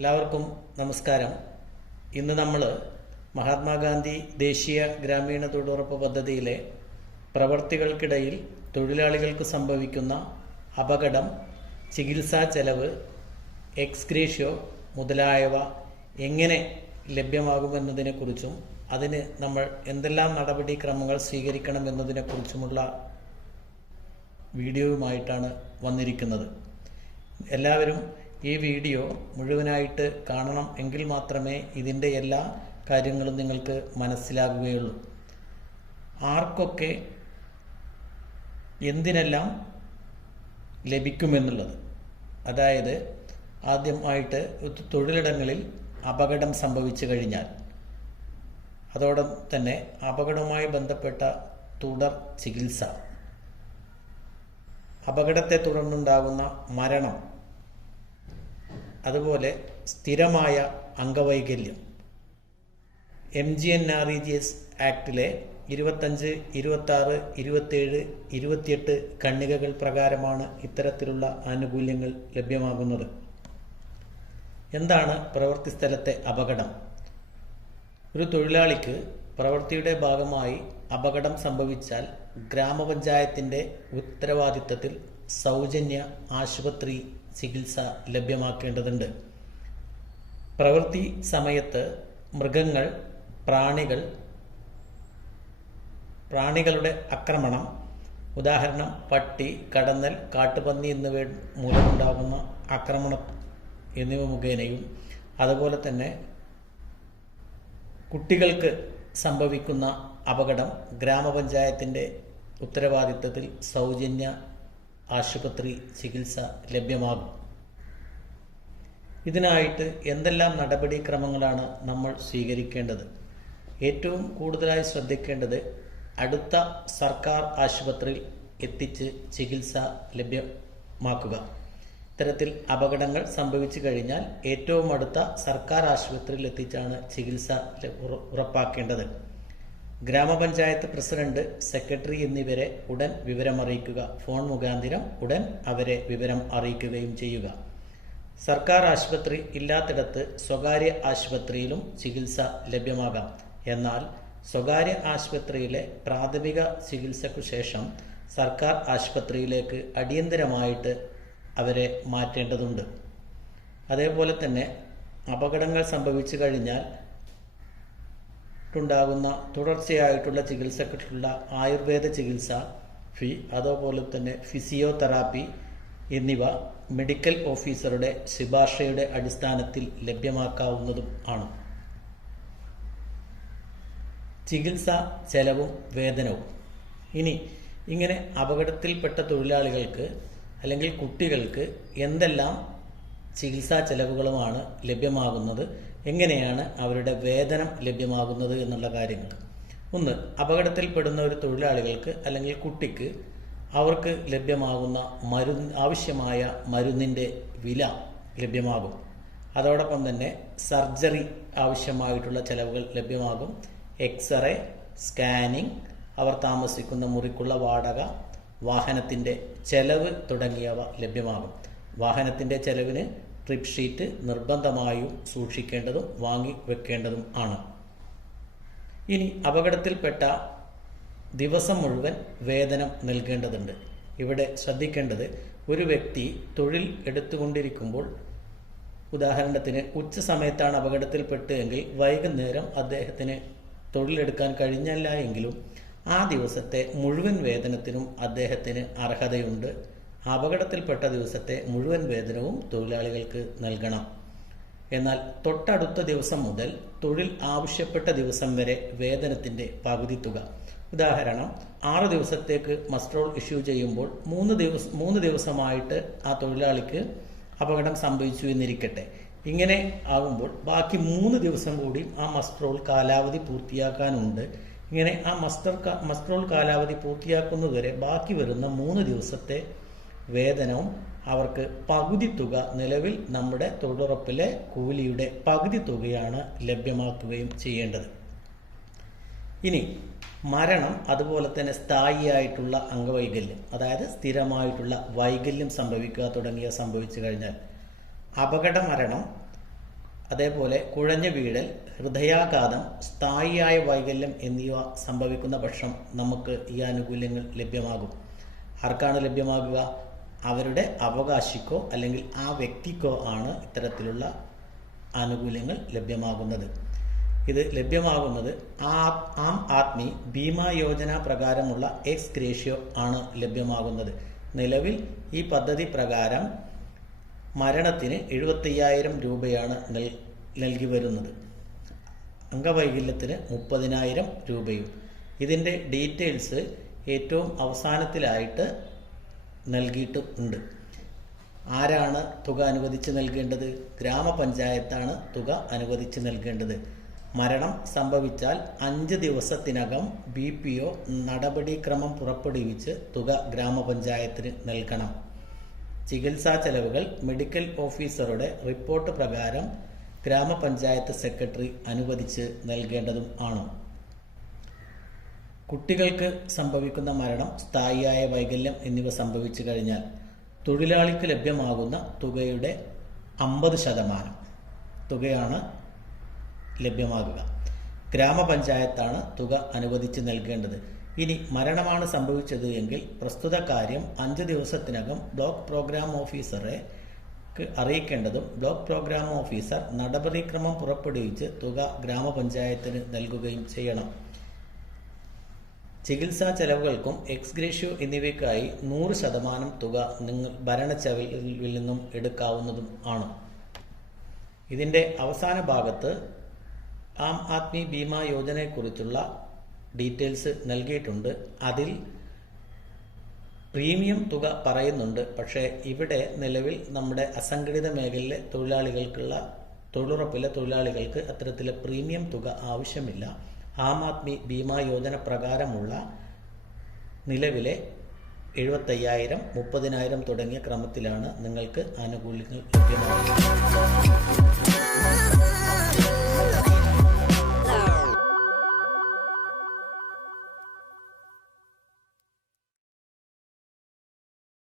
എല്ലാവർക്കും നമസ്കാരം. ഇന്ന് നമ്മൾ മഹാത്മാഗാന്ധി ദേശീയ ഗ്രാമീണ തൊഴിലുറപ്പ് പദ്ധതിയിലെ പ്രവർത്തികൾക്കിടയിൽ തൊഴിലാളികൾക്ക് സംഭവിക്കുന്ന അപകടം, ചികിത്സാ ചെലവ്, എക്സ്ഗ്രേഷ്യോ മുതലായവ എങ്ങനെ ലഭ്യമാകുമെന്നതിനെക്കുറിച്ചും അതിന് നമ്മൾ എന്തെല്ലാം നടപടിക്രമങ്ങൾ സ്വീകരിക്കണം എന്നതിനെക്കുറിച്ചുമുള്ള വീഡിയോയുമായിട്ടാണ് വന്നിരിക്കുന്നത്. എല്ലാവരും ഈ വീഡിയോ മുഴുവനായിട്ട് കാണണം, എങ്കിൽ മാത്രമേ ഇതിൻ്റെ എല്ലാ കാര്യങ്ങളും നിങ്ങൾക്ക് മനസ്സിലാകുകയുള്ളൂ. ആർക്കൊക്കെ എന്തിനെല്ലാം ലഭിക്കുമെന്നുള്ളത്, അതായത് ആദ്യമായിട്ട് തൊഴിലിടങ്ങളിൽ അപകടം സംഭവിച്ചു കഴിഞ്ഞാൽ അതോടൊപ്പം തന്നെ അപകടവുമായി ബന്ധപ്പെട്ട തുടർ ചികിത്സ, അപകടത്തെ തുടർന്നുണ്ടാകുന്ന മരണം, അതുപോലെ സ്ഥിരമായ അംഗവൈകല്യം, MGNREGS ആക്ടിലെ 25, 26, 27, 28 ഖണ്ഡികകൾ പ്രകാരമാണ് ഇത്തരത്തിലുള്ള ആനുകൂല്യങ്ങൾ ലഭ്യമാകുന്നത്. എന്താണ് പ്രവൃത്തി സ്ഥലത്തെ അപകടം? ഒരു തൊഴിലാളിക്ക് പ്രവൃത്തിയുടെ ഭാഗമായി അപകടം സംഭവിച്ചാൽ ഗ്രാമപഞ്ചായത്തിൻ്റെ ഉത്തരവാദിത്തത്തിൽ സൗജന്യ ആശുപത്രി ചികിത്സ ലഭ്യമാക്കേണ്ടതുണ്ട്. പ്രവൃത്തി സമയത്ത് മൃഗങ്ങൾ, പ്രാണികളുടെ ആക്രമണം, ഉദാഹരണം പട്ടി, കടന്നൽ, കാട്ടുപന്നി എന്നിവ മൂലമുണ്ടാകുന്ന ആക്രമണം എന്നിവ മുഖേനയും, അതുപോലെ തന്നെ കുട്ടികൾക്ക് സംഭവിക്കുന്ന അപകടം ഗ്രാമപഞ്ചായത്തിൻ്റെ ഉത്തരവാദിത്തത്തിൽ സൗജന്യ ആശുപത്രി ചികിത്സ ലഭ്യമാകും. ഇതിനായിട്ട് എന്തെല്ലാം നടപടിക്രമങ്ങളാണ് നമ്മൾ സ്വീകരിക്കേണ്ടത്? ഏറ്റവും കൂടുതലായി ശ്രദ്ധിക്കേണ്ടത് അടുത്ത സർക്കാർ ആശുപത്രിയിൽ എത്തിച്ച് ചികിത്സ ലഭ്യമാക്കുക. ഇത്തരത്തിൽ അപകടങ്ങൾ സംഭവിച്ചു കഴിഞ്ഞാൽ ഏറ്റവും അടുത്ത സർക്കാർ ആശുപത്രിയിൽ എത്തിച്ചാണ് ചികിത്സ ഉറപ്പാക്കേണ്ടത്. ഗ്രാമപഞ്ചായത്ത് പ്രസിഡന്റ്, സെക്രട്ടറി എന്നിവരെ ഉടൻ വിവരമറിയിക്കുക. ഫോൺ മുഖാന്തരം ഉടൻ അവരെ വിവരം അറിയിക്കുകയും ചെയ്യുക. സർക്കാർ ആശുപത്രി ഇല്ലാത്തിടത്ത് സ്വകാര്യ ആശുപത്രിയിലും ചികിത്സ ലഭ്യമാകാം. എന്നാൽ സ്വകാര്യ ആശുപത്രിയിലെ പ്രാഥമിക ചികിത്സയ്ക്കു ശേഷം സർക്കാർ ആശുപത്രിയിലേക്ക് അടിയന്തരമായിട്ട് അവരെ മാറ്റേണ്ടതുണ്ട്. അതേപോലെ തന്നെ അപകടങ്ങൾ സംഭവിച്ചു കഴിഞ്ഞാൽ ഉണ്ടാകുന്ന തുടർച്ചയായിട്ടുള്ള ചികിത്സക്കുള്ള ആയുർവേദ ചികിത്സ ഫീ, അതുപോലെ തന്നെ ഫിസിയോതെറാപ്പി എന്നിവ മെഡിക്കൽ ഓഫീസറുടെ ശുപാർശയുടെ അടിസ്ഥാനത്തിൽ ലഭ്യമാക്കാവുന്നതും ആണ്. ചികിത്സ ചെലവും വേതനവും. ഇനി ഇങ്ങനെ അപകടത്തിൽപ്പെട്ട തൊഴിലാളികൾക്ക് അല്ലെങ്കിൽ കുട്ടികൾക്ക് എന്തെല്ലാം ചികിത്സാ ചെലവുകളുമാണ് ലഭ്യമാകുന്നത്, എങ്ങനെയാണ് അവരുടെ വേതനം ലഭ്യമാകുന്നത് എന്നുള്ള കാര്യങ്ങൾ. ഒന്ന്, അപകടത്തിൽപ്പെടുന്ന ഒരു തൊഴിലാളികൾക്ക് അല്ലെങ്കിൽ കുട്ടിക്ക് അവർക്ക് ലഭ്യമാകുന്ന ആവശ്യമായ മരുന്നിൻ്റെ വില ലഭ്യമാകും. അതോടൊപ്പം തന്നെ സർജറി ആവശ്യമായിട്ടുള്ള ചെലവുകൾ ലഭ്യമാകും. എക്സ്റേ, സ്കാനിങ്, അവർ താമസിക്കുന്ന മുറിക്കുള്ള വാടക, വാഹനത്തിൻ്റെ ചെലവ് തുടങ്ങിയവ ലഭ്യമാകും. വാഹനത്തിൻ്റെ ചെലവിന് ട്രിപ്പ് ഷീറ്റ് നിർബന്ധമായും സൂക്ഷിക്കേണ്ടതും വാങ്ങി വെക്കേണ്ടതും ആണ്. ഇനി അപകടത്തിൽപ്പെട്ട ദിവസം മുഴുവൻ വേതനം നൽകേണ്ടതുണ്ട്. ഇവിടെ ശ്രദ്ധിക്കേണ്ടത്, ഒരു വ്യക്തി തൊഴിൽ എടുത്തുകൊണ്ടിരിക്കുമ്പോൾ, ഉദാഹരണത്തിന് ഉച്ച സമയത്താണ് അപകടത്തിൽപ്പെട്ടെങ്കിൽ വൈകുന്നേരം അദ്ദേഹത്തിന് തൊഴിലെടുക്കാൻ കഴിഞ്ഞല്ല എങ്കിലും ആ ദിവസത്തെ മുഴുവൻ വേതനത്തിനും അദ്ദേഹത്തിന് അർഹതയുണ്ട്. അപകടത്തിൽപ്പെട്ട ദിവസത്തെ മുഴുവൻ വേതനവും തൊഴിലാളികൾക്ക് നൽകണം. എന്നാൽ തൊട്ടടുത്ത ദിവസം മുതൽ തൊഴിൽ ആവശ്യപ്പെട്ട ദിവസം വരെ വേതനത്തിൻ്റെ പകുതി തുക, ഉദാഹരണം 6 ദിവസത്തേക്ക് മസ്റ്ററോൾ ഇഷ്യൂ ചെയ്യുമ്പോൾ 3 ദിവസമായിട്ട് ആ തൊഴിലാളിക്ക് അപകടം സംഭവിച്ചു എന്നിരിക്കട്ടെ. ഇങ്ങനെ ആകുമ്പോൾ ബാക്കി 3 ദിവസം കൂടി ആ മസ്റ്ററോൾ കാലാവധി പൂർത്തിയാക്കാനുണ്ട്. ഇങ്ങനെ ആ മസ്റ്ററോൾ കാലാവധി പൂർത്തിയാക്കുന്നതുവരെ ബാക്കി വരുന്ന 3 ദിവസത്തെ വേതനവും അവർക്ക് പകുതി തുക, നിലവിൽ നമ്മുടെ തൊഴിലുറപ്പിലെ കൂലിയുടെ പകുതി തുകയാണ് ലഭ്യമാക്കുകയും ചെയ്യേണ്ടത്. ഇനി മരണം, അതുപോലെ തന്നെ സ്ഥായിയായിട്ടുള്ള അംഗവൈകല്യം, അതായത് സ്ഥിരമായിട്ടുള്ള വൈകല്യം സംഭവിക്കുക തുടങ്ങിയ സംഭവിച്ചു കഴിഞ്ഞാൽ അപകട മരണം അതേപോലെ കുഴഞ്ഞു വീഴൽ, ഹൃദയാഘാതം, സ്ഥായിയായ വൈകല്യം എന്നിവ സംഭവിക്കുന്ന പക്ഷം നമുക്ക് ഈ ആനുകൂല്യങ്ങൾ ലഭ്യമാകും. ആർക്കാണ് ലഭ്യമാകുക? അവരുടെ അവകാശിക്കോ അല്ലെങ്കിൽ ആ വ്യക്തിക്കോ ആണ് ഇത്തരത്തിലുള്ള ആനുകൂല്യങ്ങൾ ലഭ്യമാകുന്നത്. ഇത് ലഭ്യമാകുന്നത് ആം ആദ്മി ബീമാ യോജന പ്രകാരമുള്ള എക്സ് ഗ്രേഷ്യോ ആണ് ലഭ്യമാകുന്നത്. നിലവിൽ ഈ പദ്ധതി പ്രകാരം മരണത്തിന് 75,000 രൂപയാണ് നൽകി വരുന്നത്. അംഗവൈകല്യത്തിന് 30,000 രൂപയും. ഇതിൻ്റെ ഡീറ്റെയിൽസ് ഏറ്റവും അവസാനത്തിലായിട്ട് നൽകിയിട്ടുണ്ട്. ആരാണ് തുക അനുവദിച്ച് നൽകേണ്ടത്? ഗ്രാമപഞ്ചായത്താണ് തുക അനുവദിച്ച് നൽകേണ്ടത്. മരണം സംഭവിച്ചാൽ 5 ദിവസത്തിനകം BPO നടപടിക്രമം പുറപ്പെടുവിച്ച് തുക ഗ്രാമപഞ്ചായത്തിന് നൽകണം. ചികിത്സാ ചെലവുകൾ മെഡിക്കൽ ഓഫീസറുടെ റിപ്പോർട്ട് പ്രകാരം ഗ്രാമപഞ്ചായത്ത് സെക്രട്ടറി അനുവദിച്ച് നൽകേണ്ടതും ആണ്. കുട്ടികൾക്ക് സംഭവിക്കുന്ന മരണം, സ്ഥായിയായ വൈകല്യം എന്നിവ സംഭവിച്ചു കഴിഞ്ഞാൽ തൊഴിലാളിക്ക് ലഭ്യമാകുന്ന തുകയുടെ 50% തുകയാണ് ലഭ്യമാകുക. ഗ്രാമപഞ്ചായത്താണ് തുക അനുവദിച്ച് നൽകേണ്ടത്. ഇനി മരണമാണ് സംഭവിച്ചത് എങ്കിൽ പ്രസ്തുത കാര്യം 5 ദിവസത്തിനകം ബ്ലോക്ക് പ്രോഗ്രാം ഓഫീസറെ അറിയിക്കേണ്ടതും ബ്ലോക്ക് പ്രോഗ്രാം ഓഫീസർ നടപടിക്രമം പുറപ്പെടുവിച്ച് തുക ഗ്രാമപഞ്ചായത്തിന് നൽകുകയും ചെയ്യണം. ചികിത്സാ ചെലവുകൾക്കും എക്സ് ഗ്രേഷ്യോ എന്നിവയ്ക്കായി 100% തുക നിങ്ങൾ ഭരണച്ചെലവിൽ നിന്നും എടുക്കാവുന്നതും ആണ്. ഇതിൻ്റെ അവസാന ഭാഗത്ത് ആം ആദ്മി ബീമാ യോജനയെക്കുറിച്ചുള്ള ഡീറ്റെയിൽസ് നൽകിയിട്ടുണ്ട്. അതിൽ പ്രീമിയം തുക പറയുന്നുണ്ട്. പക്ഷേ ഇവിടെ നിലവിൽ നമ്മുടെ അസംഘടിത മേഖലയിലെ തൊഴിലാളികൾക്കുള്ള തൊഴിലുറപ്പിലെ തൊഴിലാളികൾക്ക് അത്തരത്തിലെ പ്രീമിയം തുക ആവശ്യമില്ല. ആം ആദ്മി ബീമാ യോജന പ്രകാരമുള്ള നിലവിലെ 75,000, 30,000 തുടങ്ങിയ ക്രമത്തിലാണ് നിങ്ങൾക്ക് ആനുകൂല്യങ്ങൾ ലഭ്യമാകുന്നത്.